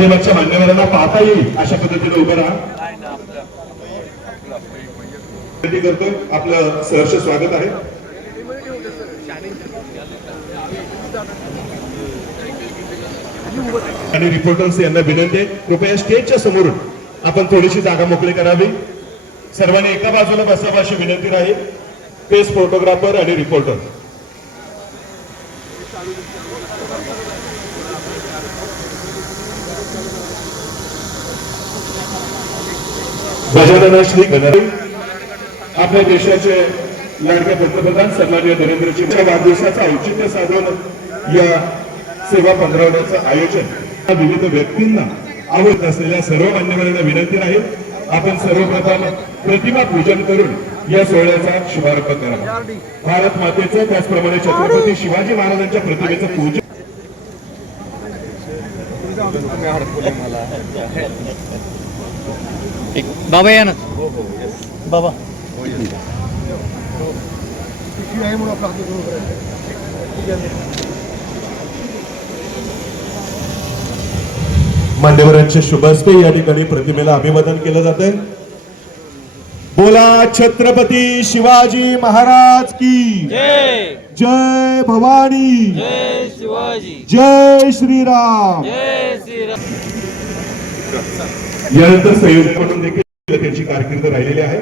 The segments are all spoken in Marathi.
माध्यमाच्या मान्यवरांना पाहता येईल अशा पद्धतीने उभं राहा. करतो आपलं सहर्ष स्वागत आहे. आणि रिपोर्टर्स यांना विनंती आहे कृपया स्टेजच्या समोरून आपण थोडीशी जागा मोकळी करावी. सर्वांनी एका बाजूला बसावं अशी विनंती राहील. पेस फोटोग्राफर आणि रिपोर्टर गजानन श्री गणपती आपल्या देशाचे लाडके पंतप्रधान सन्मान्य नरेंद्रजी यांच्या वाढदिवसाचं औचित्य साधून या सेवा पंधरवड्याचं आयोजन. विविध व्यक्तींना आवडत असलेल्या सर्व मान्यवरांना विनंती राहील. आपण सर्वप्रथम प्रतिमा पूजन करून या सोहळ्याचा शुभारंभ करा भारत मातेचं त्याचप्रमाणे छत्रपती शिवाजी महाराजांच्या प्रतिमेचं पूजन एक बाबा या ना. बाबा. मान्यवरांच्या शुभ हस्ते या ठिकाणी प्रतिमेला अभिवादन केलं जात आहे बोला छत्रपती शिवाजी महाराज की. जय जय भवानी. जय शिवाजी जय श्रीराम जय श्रीराम. यानंतर संयोजक म्हणून देखील त्यांची कारकीर्द राहिलेली आहे.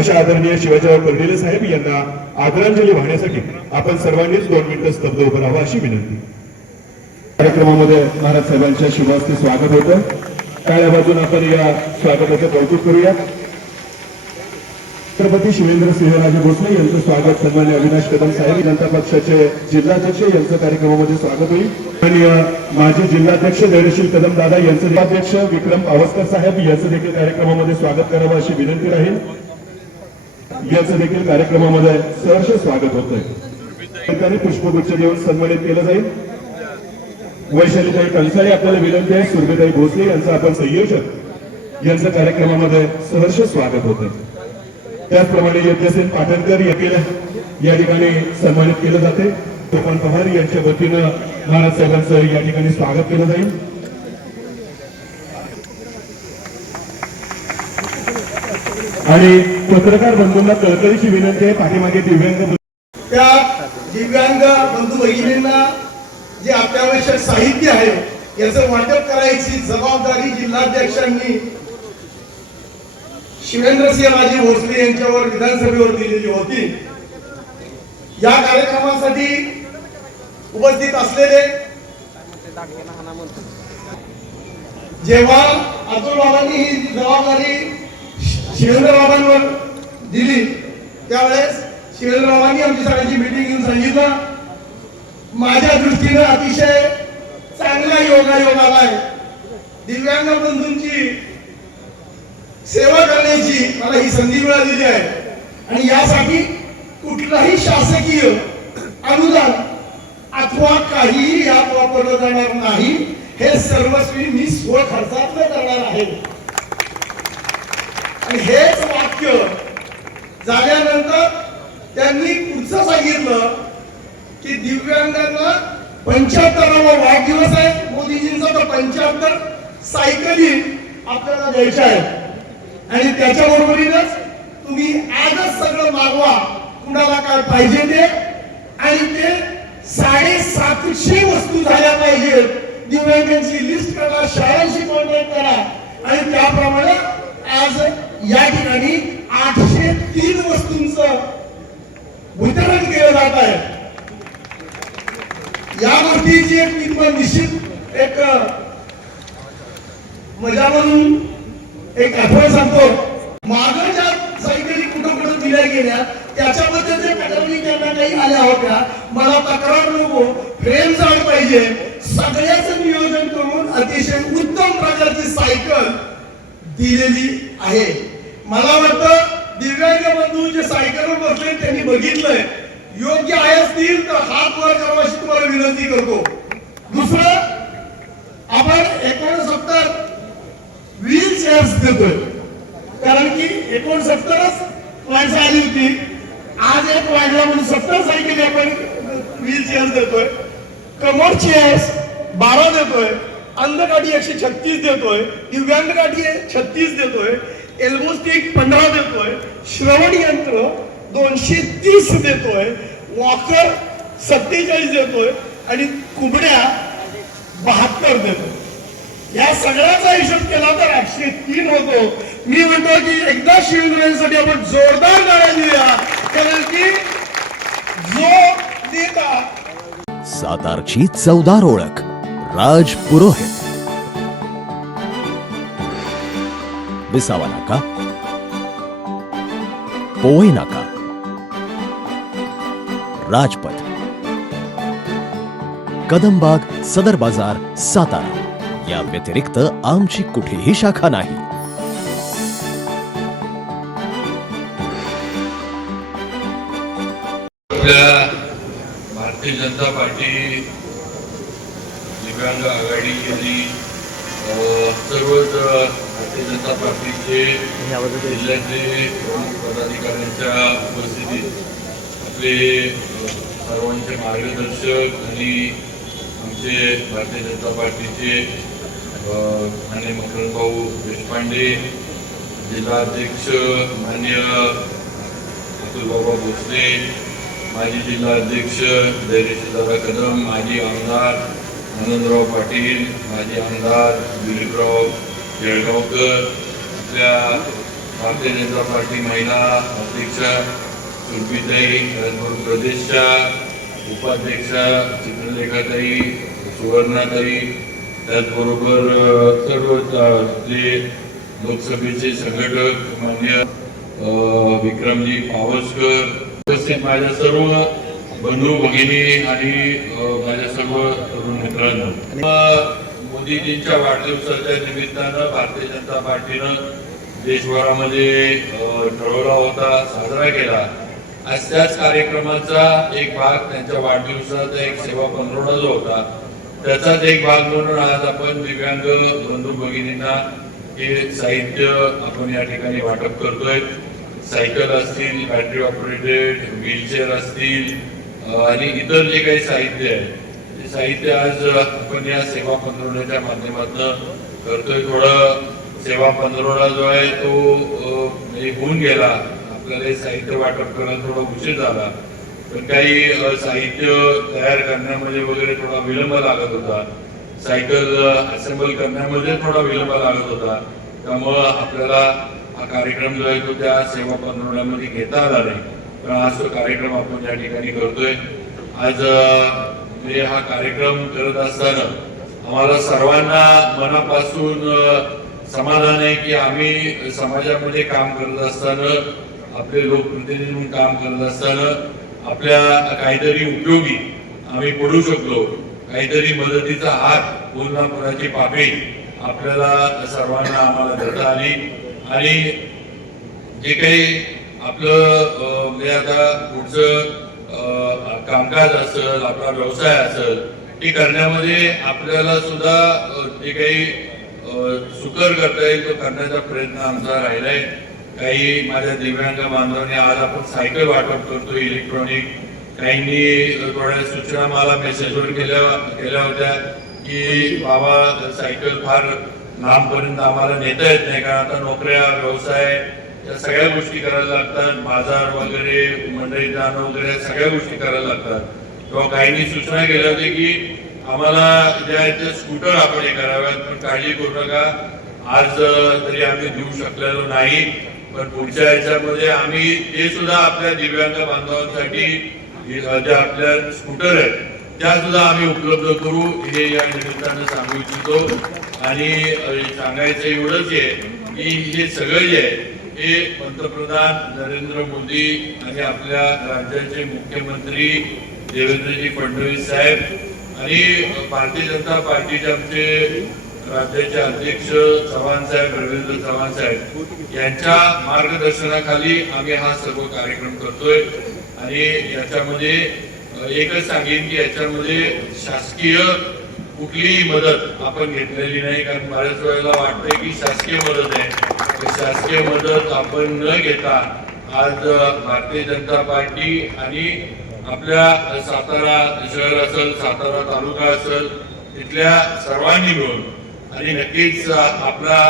अशा आदरणीय शिवाजीराव कर्डिले साहेब यांना आदरांजली वाहण्यासाठी आपण सर्वांनीच दोन मिनिटं स्तब्ध उभं राहावं अशी विनंती. कार्यक्रमामध्ये महाराज साहेबांच्या शुभास्ते स्वागत होतं. काळ्या बाजून आपण या स्वागताचं कौतुक करूया. छत्रपती शिवेंद्र सिंहराजे भोसले यांचं स्वागत सन्मान्य अविनाश कदम साहेब जनता पक्षाचे जिल्हाध्यक्ष यांचं कार्यक्रमामध्ये स्वागत होईल. आणि माजी जिल्हाध्यक्ष धैर्यशील कदम दादा यांचं जिल्हाध्यक्ष विक्रम अवस्थकर साहेब यांचं देखील कार्यक्रमामध्ये स्वागत करावं अशी विनंती राहील. याचं देखील कार्यक्रमामध्ये सहर्ष स्वागत होत आहे पुष्पगुच्छ देऊन सन्मानित केलं जाईल. वैशालीताई कंसाळे आपल्याला विनंती आहे. सुरभीताई भोसले यांचं आपण संयोजक. यांचं कार्यक्रमामध्ये सहर्ष स्वागत होतं त्याचप्रमाणे यज्ञसेन पाटणकर येथील या ठिकाणी सन्मानित केलं जाते. गोपाल पवार यांच्या वतीनं महाराज साहेबांचं या ठिकाणी स्वागत केलं जाईल. आणि पत्रकार बंधूंना कळकळीची विनंती आहे. पाठीमागे दिव्यांग त्या दिव्यांग बंधू भगिनींना जे अत्यावश्यक साहित्य आहे याचं वाटप करायची जबाबदारी जिल्हाध्यक्षांनी शिवेंद्रसिंहराजे भोसले यांच्यावर विधानसभेवर दिलेली होती. या कार्यक्रमासाठी उपस्थित असलेले जेव्हा अतुल बाबांनी ही जबाबदारी शिवेंद्र बाबांवर दिली त्यावेळेस शिवेंद्रबाबांनी आमची सगळ्यांची मिटिंग घेऊन सांगितलं. माझ्या दृष्टीनं अतिशय चांगला योगायोग आलाय दिव्यांग बंधूंची सेवा करण्याची मला ही संधी मिळालेली आहे. आणि यासाठी कुठलाही शासकीय अनुदान अथवा काहीही यात वापरलं जाणार नाही. हे सर्वस्वी मी स्व खर्चातलं करणार आहे. आणि हेच वाक्य झाल्यानंतर त्यांनी पुढचं सांगितलं की दिव्यांगांना पंच्याहत्तरावा वाढदिवस आहे. मोदीजींचा तर पंच्याहत्तर सायकली आपल्याला द्यायच्या आहेत. आणि त्याच्या बरोबरीनच तुम्ही आजच सगळं मागवा कुणाला काय पाहिजे ते. आणि ते साडेसातशे वस्तू झाल्या पाहिजेत. दिव्यांगांची लिस्ट करा शाळांशी कॉन्टॅक्ट करा. आणि त्याप्रमाणे आज या ठिकाणी आठशे तीन वस्तूंचं वितरण केलं जात आहे. या गोष्टीची एक निश्चित एक मजा म्हणून एक आठवण सांगतो. मागं ज्या सायकली कुठं कुठं दिल्या गेल्या त्याच्यामध्ये जे तक्रारी त्यांना काही आल्या होत्या मला तक्रार नको फ्रेम झाड पाहिजे. सगळ्याचं नियोजन करून अतिशय उत्तम प्रकारची सायकल दिलेली आहे. मला वाटतं दिव्यांग बंधू जे सायकलवर बसले त्यांनी बघितलंय. योग्य आहे असतील तर हात वर करावाशी तुम्हाला विनंती करतो. दुसरं आपण एकोणसत्तर व्हील चेअर्स देतोय. कारण की एकोणसत्तरच माणसं आली होती. आज एक वाढला म्हणून सत्तर सायकल आपण व्हील चेअर्स देतोय. कमर चेअर्स बारा देतोय. अंधकाठी एकशे छत्तीस देतोय. दिव्यांग काठी छत्तीस देतोय. एल्बो स्टिक पंधरा देतोय. श्रवण यंत्र दोनशे तीस देतोय. वॉकर सत्तेचाळीस देतोय. आणि कुबड्या बहात्तर देतोय. या सगळ्याचा हिशोब केला तर आठशे तीन होतो. मी म्हणतो की एकदा शिवसेनेसाठी आपण जोरदार गाड्या देऊया कारण की जो नेता सातारची चौदार ओळख राज पुरोहित. विसावा नाका. पोवई नाका. राजपथ. कदमबाग सदर बाजार सातारा. या व्यतिरिक्त आमची कुठेही शाखा नाही. आपल्या भारतीय जनता पार्टी दिव्यांग आघाडी यांनी सर्वच भारतीय जनता पार्टीचे जिल्ह्याचे प्रमुख पदाधिकाऱ्यांच्या उपस्थितीत आपले सर्वांचे मार्गदर्शक आणि आमचे भारतीय जनता पार्टीचे मान्य माननीय देशपांडे जिल्हाध्यक्ष मान्य अतुलबाबा भोसले माजी जिल्हाध्यक्ष अध्यक्ष धैर्यशीलदादा कदम माजी आमदार आनंदराव पाटील माजी आमदार दिलीपराव जळगावकर आपल्या भारतीय जनता पार्टी महिला अध्यक्षा सुरपीताई त्याचबरोबर प्रदेशच्या उपाध्यक्षा चित्रलेखाताई सुवर्णाताई त्याचबरोबर सर्व जे लोकसभेचे संघटक मान्य विक्रमजी पावसकर उपस्थित माझ्या सर्व बंधू भगिनी आणि माझ्या सर्व तरुण मित्रांनो. मोदीजींच्या वाढदिवसाच्या निमित्तानं भारतीय जनता पार्टीनं देशभरामध्ये ठरवला होता साजरा केला. आज त्याच कार्यक्रमाचा एक भाग त्यांच्या वाढदिवसाचा एक सेवा पंधरवडा जो होता त्याचाच एक भाग म्हणून आज आपण दिव्यांग बंधू भगिनींना हे साहित्य आपण या ठिकाणी वाटप करतोय. सायकल असतील बॅटरी ऑपरेटेड व्हीलचेअर असतील आणि इतर जे काही साहित्य आहे ते साहित्य आज आपण या सेवा पंधरवड्याच्या माध्यमातून करतोय. थोडं सेवा पंधरवडा जो आहे तो म्हणजे होऊन गेला. आपल्याला हे साहित्य वाटप करायला थोडा उशीर झाला. पण काही साहित्य तयार करण्यामध्ये वगैरे थोडा विलंब लागत होता. सायकल असेंबल करण्यामध्ये थोडा विलंब लागत होता. त्यामुळं आपल्याला हा कार्यक्रम जो आहे तो त्या सेवा पंधरवड्यामध्ये घेता आला नाही. पण आज तो कार्यक्रम आपण या ठिकाणी करतोय आज म्हणजे हा कार्यक्रम करत असताना आम्हाला सर्वांना मनापासून समाधान आहे की आम्ही समाजामध्ये काम करत असताना आपले लोकप्रतिनिधी म्हणून काम करत असताना आपल्या काहीतरी उपयोगी आम्ही पडू शकलो काहीतरी मदतीचा हात पूर्ण कोणाची पापी आपल्याला सर्वांना आम्हाला धरता आली. आणि जे काही आपलं म्हणजे आता पुढचं कामकाज असेल आपला व्यवसाय असेल ते करण्यामध्ये आपल्याला सुद्धा जे काही सुकर करता येईल तो करण्याचा प्रयत्न आमचा राहिला आहे काही माझ्या दिव्यांग बांधवांनी आज आपण सायकल वाटप करतो इलेक्ट्रॉनिक काहींनी थोड्या सूचना मला मेसेजवर केल्या केल्या होत्या की बाबा सायकल फार लांबपर्यंत आम्हाला नेता येत नाही कारण आता नोकऱ्या व्यवसाय या सगळ्या गोष्टी करायला लागतात. बाजार वगैरे मंडळी जाणं वगैरे सगळ्या गोष्टी करायला लागतात. किंवा काहींनी सूचना केल्या होत्या की आम्हाला ज्या त्या स्कूटर आपण हे कराव्यात पण काळजी करू नका. आज तरी आम्ही देऊ शकलेलो नाही. पण पुढच्या याच्यामध्ये आम्ही ते सुद्धा आपल्या दिव्यांग बांधवांसाठी ज्या जे आपल्या स्कूटर आहेत त्या सुद्धा आम्ही उपलब्ध करू हे या निमित्तानं सांगू इच्छितो. आणि सांगायचं एवढंच आहे की हे सगळं जे आहे हे पंतप्रधान नरेंद्र मोदी आणि आपल्या राज्याचे मुख्यमंत्री देवेंद्रजी फडणवीस साहेब आणि भारतीय जनता पार्टीचे आमचे राज्याचे अध्यक्ष चव्हाण साहेब रवींद्र चव्हाण साहेब यांच्या मार्गदर्शनाखाली आम्ही हा सर्व कार्यक्रम करतोय. आणि याच्यामध्ये एकच सांगेन की याच्यामध्ये शासकीय कुठलीही मदत आपण घेतलेली नाही. कारण बऱ्याच वेळेला वाटतंय की शासकीय मदत आहे. शासकीय मदत आपण न घेता आज भारतीय जनता पार्टी आणि आपल्या सातारा शहर असेल सातारा तालुका असेल तिथल्या सर्वांनी मिळून आणि नक्कीच आपला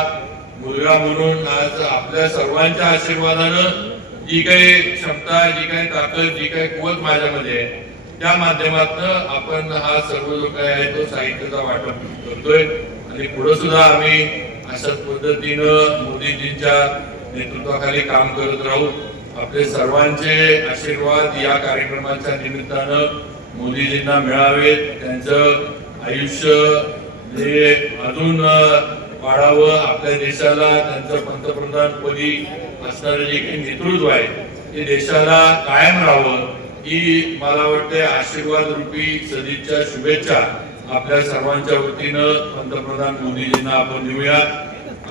मुलगा म्हणून आज आपल्या सर्वांच्या आशीर्वादानं जी काही क्षमता जी काही ताकद जी काही कुवत माझ्यामध्ये आहे त्या माध्यमातून आपण हा सर्व जो काही आहे तो साहित्याचा वाटप करतोय. आणि पुढे सुद्धा आम्ही अशाच पद्धतीनं मोदीजींच्या नेतृत्वाखाली काम करत राहू. आपले सर्वांचे आशीर्वाद या कार्यक्रमाच्या निमित्तानं मोदीजींना मिळावेत. त्यांचं आयुष्य हे अजून वाढावं आपल्या देशाला त्यांचं पंतप्रधानपदी असणारं जे काही नेतृत्व आहे ते देशाला कायम राहावं ही मला वाटते आशीर्वाद रूपी सदिच्छा शुभेच्छा आपल्या सर्वांच्या वतीनं पंतप्रधान मोदीजींना आपण देऊया.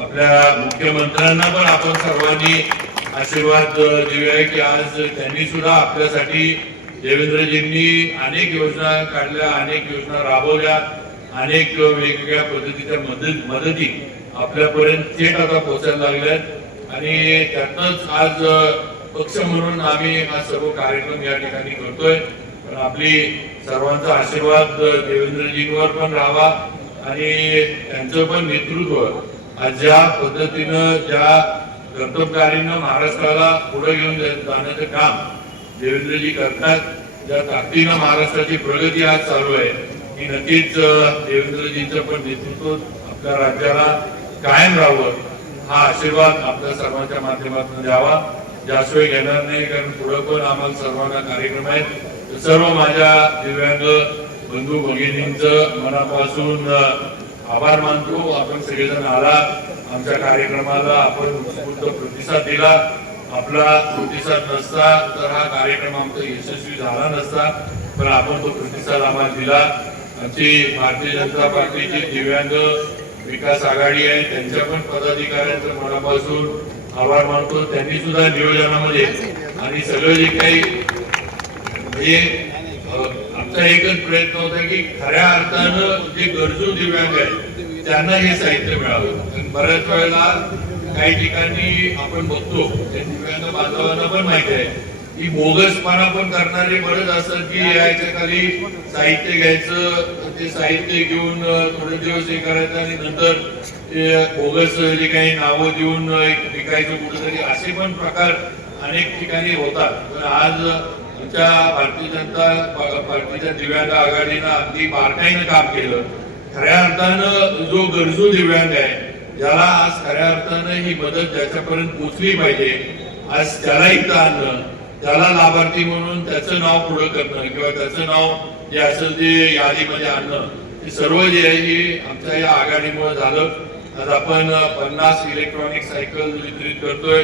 आपल्या मुख्यमंत्र्यांना पण आपण सर्वांनी आशीर्वाद देऊया की आज त्यांनी सुद्धा आपल्यासाठी देवेंद्रजींनी अनेक योजना काढल्या अनेक योजना राबवल्या. अनेक वेगवेगळ्या पद्धतीच्या मदत मदती आपल्यापर्यंत थेट आता पोहोचायला लागल्यात. आणि त्यातनंच आज पक्ष म्हणून आम्ही हा सर्व कार्यक्रम या ठिकाणी करतोय. पण आपली सर्वांचा आशीर्वाद देवेंद्रजींवर पण राहावा आणि त्यांचं पण नेतृत्व आज ज्या पद्धतीनं ज्या कर्तबगारीनं महाराष्ट्राला पुढे घेऊन जाण्याचं काम देवेंद्रजी करतात ज्या ताकदीनं महाराष्ट्राची प्रगती आज चालू आहे ही नक्कीच अं, देवेंद्रजींचं पण नेतृत्व आपल्या राज्याला कायम राहावं हा आशीर्वाद आपल्या सर्वांच्या माध्यमातून द्यावा. ज्याशिवाय घेणार नाही कारण पुढं पण आम्हाला सर्वांना कार्यक्रम आहेत. सर्व माझ्या दिव्यांग बंधू भगिनींचं मनापासून आभार मानतो. आपण सगळेजण आला आमच्या कार्यक्रमाला आपण उत्स्फूर्त प्रतिसाद दिला. आपला प्रतिसाद नसता तर हा कार्यक्रम आमचा यशस्वी झाला नसता. पण आपण तो प्रतिसाद आम्हाला दिला. आमची भारतीय जनता पार्टीची दिव्यांग विकास आघाडी आहे त्यांच्या पण पदाधिकाऱ्यांचं मनापासून आभार मानतो. त्यांनी सुद्धा नियोजनामध्ये आणि सगळं जे काही म्हणजे आमचा एकच प्रयत्न होता की खऱ्या अर्थानं जे गरजू दिव्यांग आहेत त्यांना हे साहित्य मिळावं. बऱ्याच वेळेला काही ठिकाणी आपण बघतो ते दिव्यांग बांधवांना पण माहिती आहे की बोगसपणा पण करणारे बरेच असतात की याच्या खाली साहित्य घ्यायचं ते साहित्य घेऊन थोडे दिवस हे करायचं आणि नंतर बोगस जे काही नावं देऊन विकायचं कुठेतरी असे पण प्रकार अनेक ठिकाणी होतात. पण आज आमच्या भारतीय जनता पा- पार्टीच्या दिव्यांग आघाडीनं अगदी बारकाईनं काम केलं. खऱ्या अर्थानं जो गरजू दिव्यांग आहे ज्याला आज खऱ्या अर्थानं ही मदत ज्याच्यापर्यंत पोचली पाहिजे आज त्याला इथं आणणं त्याला लाभार्थी म्हणून त्याचं नाव पुढं करणं किंवा त्याचं नाव जे असेल ते यादीमध्ये आणणं हे सर्व जे आहे हे आमच्या या आघाडीमुळे झालं. आज आपण पन्नास इलेक्ट्रॉनिक सायकल वितरित करतोय.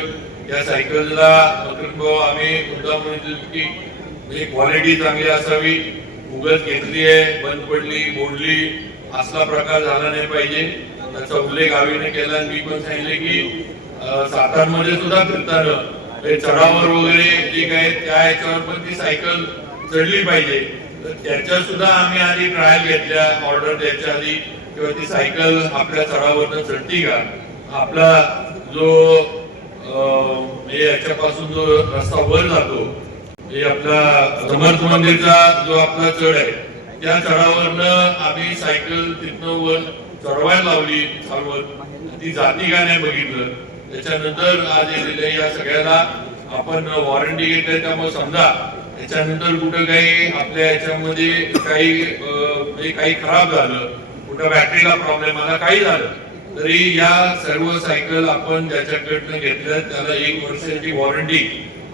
या सायकलला मकरंद भाऊ आम्ही मुद्दा म्हणतो की म्हणजे क्वालिटी चांगली असावी. उगत घेतली आहे बंद पडली मोडली असला प्रकार झाला नाही पाहिजे. त्याचा उल्लेख आवीने केला आणि मी पण सांगितले की सातारमध्ये सुद्धा फिरताना चढावर वगैरे जे काय त्या ह्याच्यावर पण ती सायकल चढली पाहिजे. तर त्याच्या सुद्धा आम्ही आधी ट्रायल घेतल्या ऑर्डर द्यायच्या आधी किंवा ती सायकल आपल्या चढावरनं चढती का? आपला जो अं, म्हणजे याच्यापासून जो रस्ता वर जातो हे आपला समर्थ मंदिरचा जो आपला चढ आहे त्या चढावरनं आम्ही सायकल तिथनं वर चढवायला लावली चालवत. ती जाती का नाही बघितलं. त्याच्यानंतर आज दिले या सगळ्याला आपण वॉरंटी घेतली त्यामुळे समजा त्याच्यानंतर कुठं काही आपल्या याच्यामध्ये काही म्हणजे काही खराब झालं कुठं बॅटरीला प्रॉब्लेम आला काही झालं तरी या सर्व सायकल आपण ज्याच्याकडनं घेतल्या त्याला एक वर्षाची वॉरंटी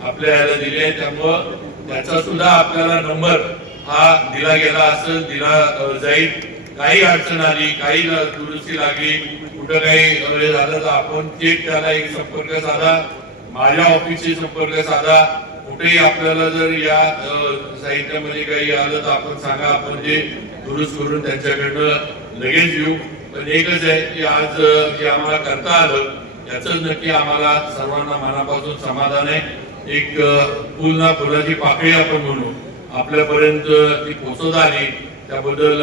आपल्या याला दिली आहे. त्यामुळं त्याचा सुद्धा आपल्याला नंबर हा दिला गेला असं दिला जाईल. काही अडचण आली काही दुरुस्ती लागली कुठं काही हे झालं तर आपण थेट त्याला एक संपर्क साधा माझ्या ऑफिसशी संपर्क साधा. कुठेही आपल्याला जर या साहित्यामध्ये काही आलं तर आपण सांगा आपण जे दुरुस्त करून त्यांच्याकडनं लगेच येऊ पण एकच आहे की आज जे आम्हाला करता आलं याच नक्की आम्हाला सर्वांना मनापासून समाधान आहे. एक पुलना फुलाची पाकळी आपण म्हणू. आपल्यापर्यंत ती पोचत आली. त्याबद्दल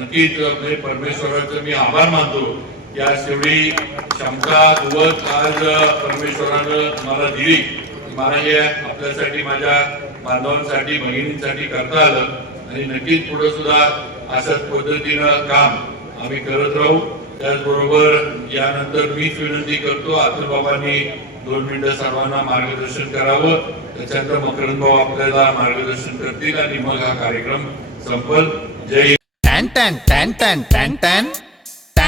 नक्कीच म्हणजे परमेश्वराचं मी आभार मानतो. या शेवटी क्षमता कुवत आज परमेश्वरानं मला दिली. मला हे आपल्यासाठी माझ्या बांधवांसाठी बहिणींसाठी करता आलं. आणि नक्कीच पुढे सुद्धा अशाच पद्धतीनं काम आम्ही करत राहू. त्याचबरोबर यानंतर मीच विनंती करतो अतुल बाबांनी दोन मिनिटं सर्वांना मार्गदर्शन करावं. त्याच्यानंतर मकरंद भाऊ आपल्याला मार्गदर्शन करतील आणि मग हा कार्यक्रम संपल. जय टॅन टॅन टॅन टॅन टॅन टॅन.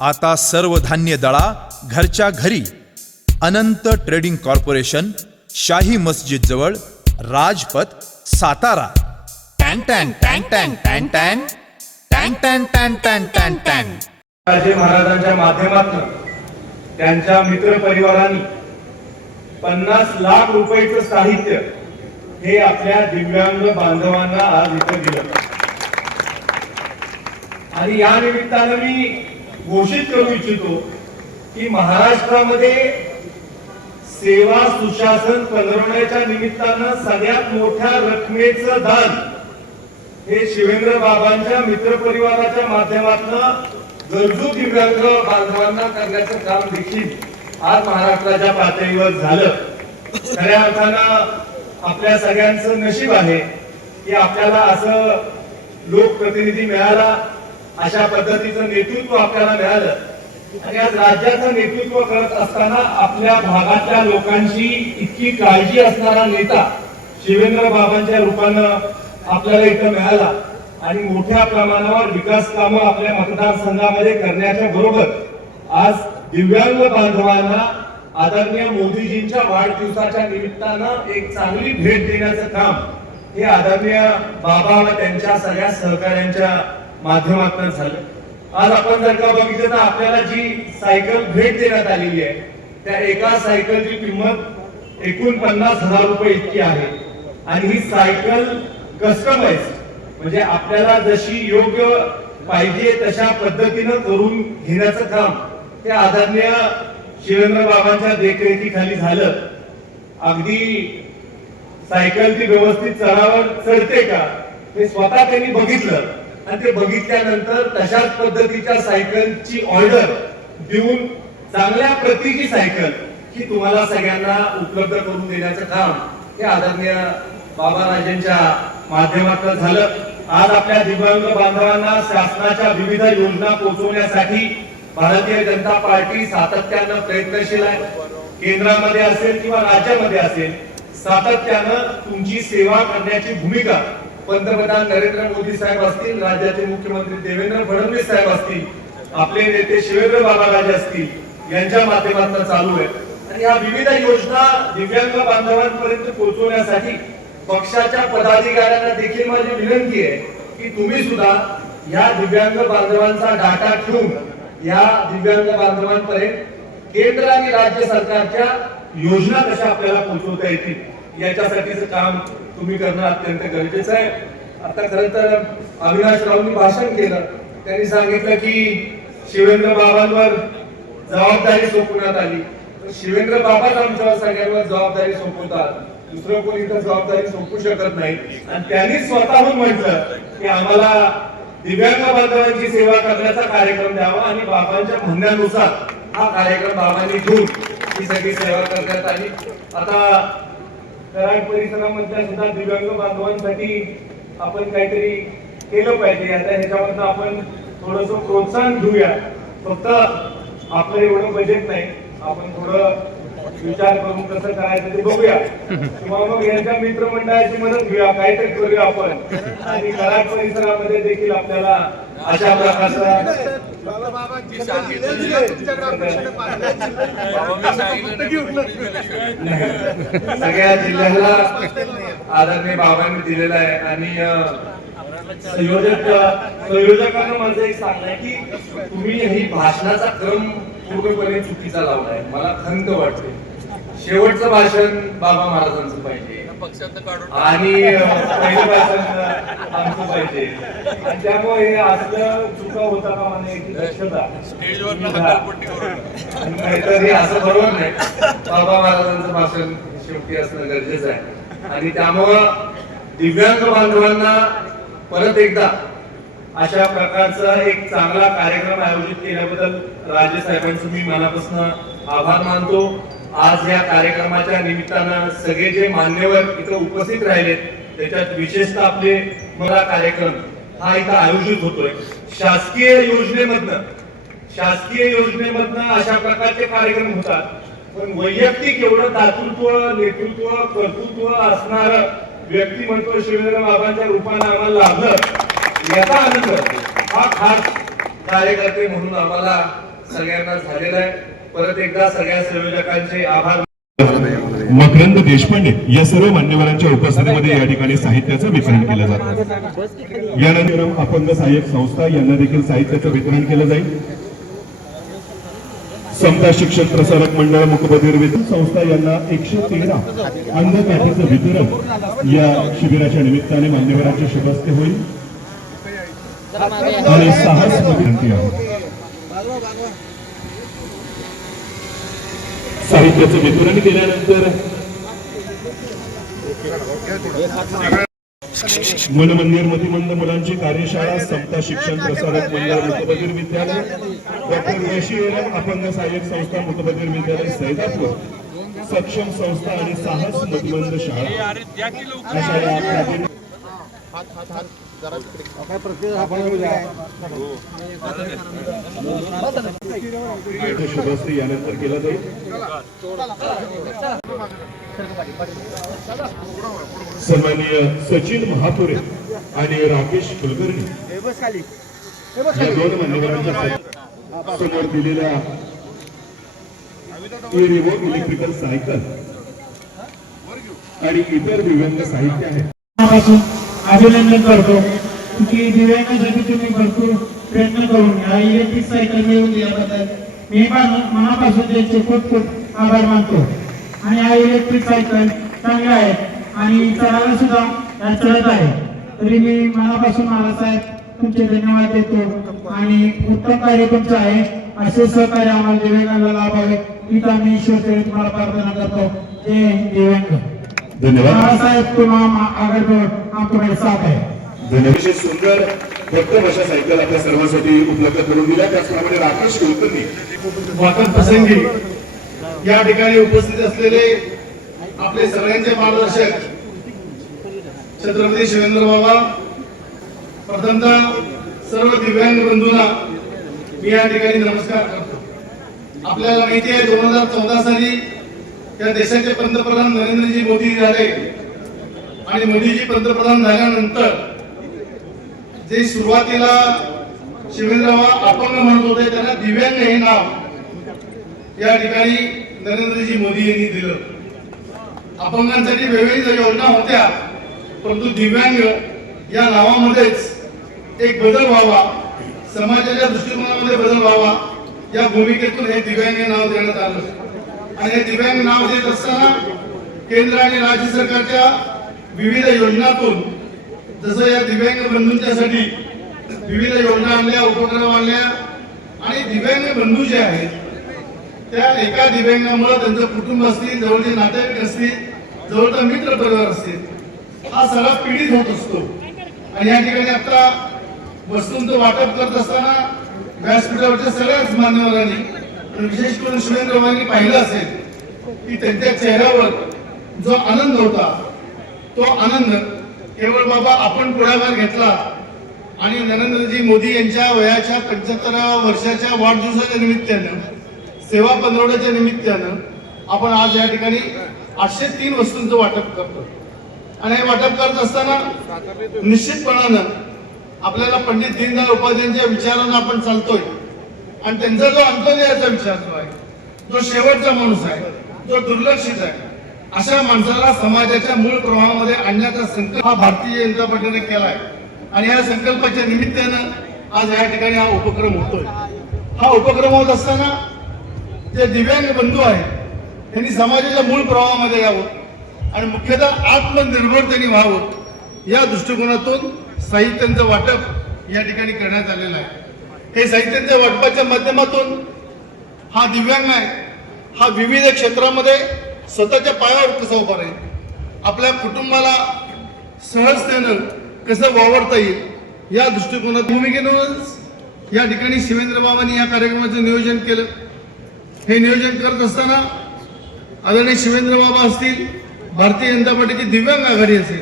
आता सर्व धान्य दळा घरच्या घरी. अनंत ट्रेडिंग कॉर्पोरेशन शाही मस्जिद जवळ राजपथ सातारा. टॅन टॅन टॅन टॅन टॅन टॅन. टॅन टॅन टॅन टॅन टॅन टॅन. शिवाजी महाराजांच्या माध्यमातून त्यांच्या मित्र परिवारांनी पन्नास लाख रुपयाचं साहित्य हे आपल्या दिव्यांग बांधवांना आज इथं दिलं. आणि या निमित्तानं मी घोषित करू इच्छितो की महाराष्ट्रामध्ये सेवा सुशासन पंधरवण्याच्या निमित्तानं सगळ्यात मोठ्या रकमेचं दान हे शिवेंद्र बाबांच्या मित्रपरिवाराच्या माध्यमातून गरजू दिव्यांग बांधवांना करण्याचं काम देखील आज महाराष्ट्राच्या पातळीवर झालं. खऱ्या अर्थानं आपल्या सगळ्यांचं नशीब आहे की आपल्याला असं लोकप्रतिनिधी मिळाला. अशा पद्धतीचं नेतृत्व आपल्याला मिळालं. आणि आज राज्याचं नेतृत्व करत असताना आपल्या भागातल्या लोकांची इतकी काळजी असणारा नेता शिवेंद्र बाबांच्या रूपानं आपल्याला इथं मिळाला. आणि मोठ्या प्रमाणावर विकास कामं आपल्या मतदारसंघामध्ये करण्याच्या बरोबर आज दिव्यांग बांधवांना आदरणीय मोदीजींच्या वाढदिवसाच्या निमित्तानं एक चांगली भेट देण्याचं काम हे आदरणीय बाबा व त्यांच्या सगळ्या सहकाऱ्यांच्या माध्यमातून झालं. आज आपण जर का बघितलं तर आपल्याला जी सायकल भेट देण्यात आलेली आहे त्या एका सायकलची किंमत एकूण पन्नास हजार रुपये इतकी आहे. आणि ही सायकल कस्टमाइज म्हणजे आपल्याला जशी योग्य पाहिजे तशा पद्धतीनं करून घेण्याचं काम ते आदरणीय शिवेंद्र बाबांच्या देखरेखीखाली झालं. अगदी सायकलची व्यवस्थित चढावर चढते का? हे स्वतः त्यांनी बघितलं. आणि ते बघितल्यानंतर तशाच पद्धतीच्या सायकलची ऑर्डर देऊन चांगल्या प्रतीची सायकल ही तुम्हाला सगळ्यांना उपलब्ध करून देण्याचं काम हे आदरणीय बाबाराजेंच्या माध्यमातून झालं. आज आपल्या दिव्यांग बांधवांना शासनाच्या विविध योजना पोहोचवण्यासाठी भारतीय जनता पार्टी सातत्यानं प्रयत्नशील आहे. केंद्रामध्ये असेल किंवा राज्यामध्ये असेल सातत्यानं तुमची सेवा करण्याची भूमिका पंतप्रधान नरेंद्र मोदी साहेब असतील राज्याचे मुख्यमंत्री देवेंद्र फडणवीस साहेब असतील आपले नेते शिवेंद्र बाबाराजे असतील यांच्या माध्यमातून चालू आहे. आणि या विविध योजना दिव्यांग बांधवांपर्यंत पोहोचवण्यासाठी पक्षाच्या पदाधिकाऱ्यांना देखील माझी विनंती आहे की तुम्ही सुद्धा या दिव्यांग बांधवांचा डाटा ठेवून या दिव्यांग बांधवांपर्यंत केंद्र आणि राज्य सरकारच्या योजना कशा आपल्याला पोहोचवता येतील याच्यासाठीच काम तुम्ही करणं अत्यंत गरजेचं आहे. आता खरं तर अविनाश रावनी भाषण केलं. त्यांनी सांगितलं की शिवेंद्र बाबांवर जबाबदारी सोपवण्यात आली. शिवेंद्र बाबाच आमच्यावर सगळ्यांवर जबाबदारी सोपवतात. दुसरं कोणी तर जबाबदारी सोपवू शकत नाही. आणि त्यांनी स्वतःहून म्हटलं की आम्हाला दिव्यांग बांधवांची सेवा करण्याचा कार्यक्रम द्यावा आणि बाबांच्या म्हणण्यानुसार हा कार्यक्रम बाबांनी घेऊन ही सगळी सेवा करण्यात आली. आता कराड परिसरामधल्या सुद्धा दिव्यांग बांधवांसाठी आपण काहीतरी केलं पाहिजे. आता ह्याच्यामधनं आपण थोडस प्रोत्साहन घेऊया. फक्त आपलं एवढं बजेट नाही. आपण थोडं विचार करून कसं करायचं ते बघूया. किंवा मग यांच्या मित्रमंडळाची मदत घेऊया काहीतरी करूया आपण. आणि कराड परिसरामध्ये देखील आपल्याला अशा प्रकारचा सगळ्या जिल्ह्याला आदरणीय बाबांनी दिलेला आहे. आणि संयोजक संयोजकानं माझं एक सांगलंय की तुम्ही ही भाषणाचा क्रम पूर्णपणे चुकीचा लावलाय. मला खंत वाटते. शेवटचं भाषण बाबा महाराजांचं पाहिजे. आणि पहिलं भाषण आमचं पाहिजे. आणि त्यामुळे असलं चुका होता का दक्षता. नाहीतर हे असं बरोबर नाही. बाबा महाराजांचं भाषण शेवटी असणं गरजेचं आहे. आणि त्यामुळं दिव्यांग बांधवांना परत एकदा अशा प्रकारचा एक चांगला कार्यक्रम आयोजित केल्याबद्दल राजे साहेबांचं मी मनापासून आभार मानतो. आज या कार्यक्रमाच्या निमित्तानं सगळे जे मान्यवर इथं उपस्थित राहिलेत त्याच्यात विशेषतः आपले मला कार्यक्रम हा इथं आयोजित होतोय. शासकीय योजनेमधनं शासकीय योजनेमधनं अशा प्रकारचे कार्यक्रम होतात पण वैयक्तिक एवढं दातृत्व नेतृत्व कर्तृत्व असणार व्यक्तिमत्व शिवेंद्र बाबांच्या रूपाने आम्हाला लाभलं याचा आनंद. हा खास कार्यकर्ते म्हणून आम्हाला सगळ्यांना झालेला आहे. परत एकदा सगळ्या संयोजकांचे आभार मकरंद देशपांडे या सर्व मान्यवरांच्या उपस्थितीमध्ये या ठिकाणी साहित्याचं वितरण केलं जातं. यानंतर अपंग सहाय्यक संस्था यांना देखील साहित्याचं वितरण केलं जाईल. समता शिक्षण प्रसारक मंडळ मुकबधीर वितरण संस्था यांना एकशे तेरा अंधकाठीचं वितरण या शिबिराच्या निमित्ताने मान्यवरांच्या शुभस्ते होईल. आणि सहा विनंती आहे साहित्याचं वितरण केल्यानंतर मनमंदिर मतिमंद मुलांची कार्यशाळा समता शिक्षण प्रसारक मंडळ मुकबधीर विद्यालय डॉक्टर वैशीरम अपंग सहाय्यक संस्था मुकबधीर विद्यालय सैदापूर सक्षम संस्था आणि साहस मतिमंद शाळा. अशा या. प्राथमिक शुभस्ते यानंतर केला जाईल सन्माननीय सचिन महापुरे आणि राकेश कुलकर्णी. या दोन मान्यवरांच्या समोर दिलेल्या रिमो इलेक्ट्रिकल सायकल आणि इतर दिव्यांग साहित्य आहे. पासून अभिनंदन करतो की दिव्यांगासाठी तुम्ही भरपूर प्रयत्न करून या इलेक्ट्रिक सायकल मिळवून दिल्याबद्दल मी पण मनापासून त्यांचे खूप खूप आभार मानतो. आणि हा इलेक्ट्रिक सायकल चांगला आहे आणि चढायला सुद्धा चढत आहे. तरी मी मनापासून साहेब तुमचे धन्यवाद देतो. आणि उत्तम कार्य तुमचं आहे. असे सहकार्य आम्हाला दिव्यांगाला लाभावे. ही आम्ही ईश्वर तुम्हाला प्रार्थना करतो. जय दिव्यांग. धन्यवाद. बाळासाहेब आमच्याकडे साथ आहे. सुंदर भक्कम अशा सायकल आपल्या सर्वांसाठी उपलब्ध करून दिल्या. त्याचप्रमाणे राकेश कुलकर्णी. वाटप प्रसंगी या ठिकाणी उपस्थित असलेले आपले सगळ्यांचे मार्गदर्शक छत्रपती शिवेंद्र बाबा प्रथमतः सर्व दिव्यांग बंधूंना मी या ठिकाणी नमस्कार करतो. आपल्याला माहिती आहे दोन हजार चौदा साली या देशाचे पंतप्रधान नरेंद्रजी मोदी झाले. आणि मोदीजी पंतप्रधान झाल्यानंतर जे सुरुवातीला शिवेंद्रराव अपंग म्हणत होते त्यांना दिव्यांग हे नाव या ठिकाणी नरेंद्रजी मोदी यांनी दिलं. अपंगांसाठी वेगवेगळ्या योजना होत्या परंतु दिव्यांग या नावामध्येच एक बदल व्हावा समाजाच्या दृष्टिकोनामध्ये बदल व्हावा या भूमिकेतून हे दिव्यांग हे नाव देण्यात आलं. आणि हे दिव्यांग नाव देत असताना केंद्र आणि राज्य सरकारच्या विविध योजनातून जसं या दिव्यांग बंधूंच्यासाठी विविध योजना आणल्या उपक्रम आणल्या आणि दिव्यांग बंधू जे आहेत त्या एका दिव्यांगामुळे त्यांचं कुटुंब असतील जवळचे नातेवाईक असतील जवळचा मित्र परिवार असतील हा सगळा पीडित होत असतो. आणि या ठिकाणी आता वस्तूंचं वाटप करत असताना व्यासपीठावरच्या सगळ्याच मान्यवरांनी आणि विशेष करून शिवेंद्रबाबांनी पाहिलं असेल की त्यांच्या चेहऱ्यावर जो आनंद होता तो आनंद केवळ बाबा आपण पुढाकार घेतला आणि नरेंद्रजी मोदी यांच्या वयाच्या पंच्याहत्तराव्या वर्षाच्या वाढदिवसाच्या निमित्तानं सेवा पंधरवड्याच्या निमित्तानं आपण आज या ठिकाणी आठशे तीन वस्तूंचं वाटप करतो आणि हे वाटप करत असताना निश्चितपणानं आपल्याला पंडित दीनदयाळ उपाध्यायांच्या विचारानं आपण चालतोय. आणि त्यांचा जो अंत्योदयाचा विचार जो आहे जो शेवटचा माणूस आहे जो दुर्लक्षित आहे अशा माणसाला समाजाच्या मूळ प्रवाहामध्ये आणण्याचा संकल्प हा भारतीय जनता पार्टीने केला आहे आणि या संकल्पाच्या निमित्तानं आज या ठिकाणी हा उपक्रम होतोय. हा उपक्रम होत असताना जे दिव्यांग बंधू आहेत त्यांनी समाजाच्या मूळ प्रवाहामध्ये यावं आणि मुख्यतः आत्मनिर्भर त्यांनी व्हावं या दृष्टिकोनातून साहित्यांचं वाटप या ठिकाणी करण्यात आलेलं आहे. हे साहित्याच्या वाटपाच्या माध्यमातून हा दिव्यांग आहे. हा विविध क्षेत्रामध्ये स्वतःच्या पायावर कसा उभा राहील? आपल्या कुटुंबाला सहजतेनं कसं वावरता येईल? या दृष्टिकोनात भूमिकेतूनच या ठिकाणी शिवेंद्र बाबांनी या कार्यक्रमाचं नियोजन केलं. हे नियोजन करत असताना आदरणीय शिवेंद्र बाबा असतील भारतीय जनता पार्टीची दिव्यांग आघाडी असेल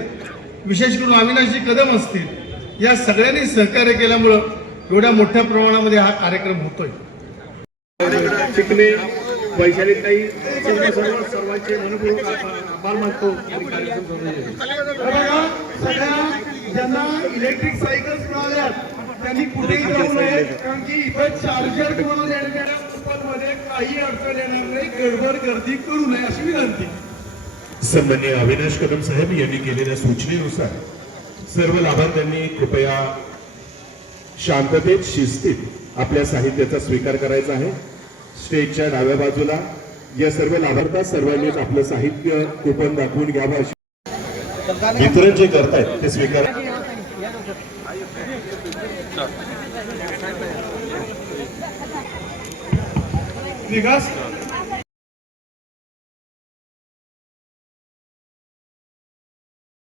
विशेष करून अविनाशी कदम असतील या सगळ्यांनी सहकार्य केल्यामुळं एवढ्या मोठ्या प्रमाणामध्ये हा कार्यक्रम होतोय. शिकणे सर्व सर्व सर्वांचे मनपूर्वक आभार मानतो सगळ्या ज्यांना इलेक्ट्रिक सायकल्स मिळाल्या त्यांनी कुठेही जाऊ नये कारण की इथं चार्जर तुम्हाला देण्याच्या मध्ये काही अडचण येणार नाही. गडबड गर्दी करू नये अशी विनंती. सन्मान्य अविनाश कदम साहेब यांनी केलेल्या सूचनेनुसार सर्व लाभार्थ्यांनी कृपया शांततेत शिस्तीत आपल्या साहित्याचा स्वीकार करायचा आहे. स्टेजच्या डाव्या बाजूला या सर्व लाभार्थ्यास सर्वांनीच आपलं साहित्य कुपन दाखवून घ्यावं अशी वितरण जे करतायत ते स्वीकार विकास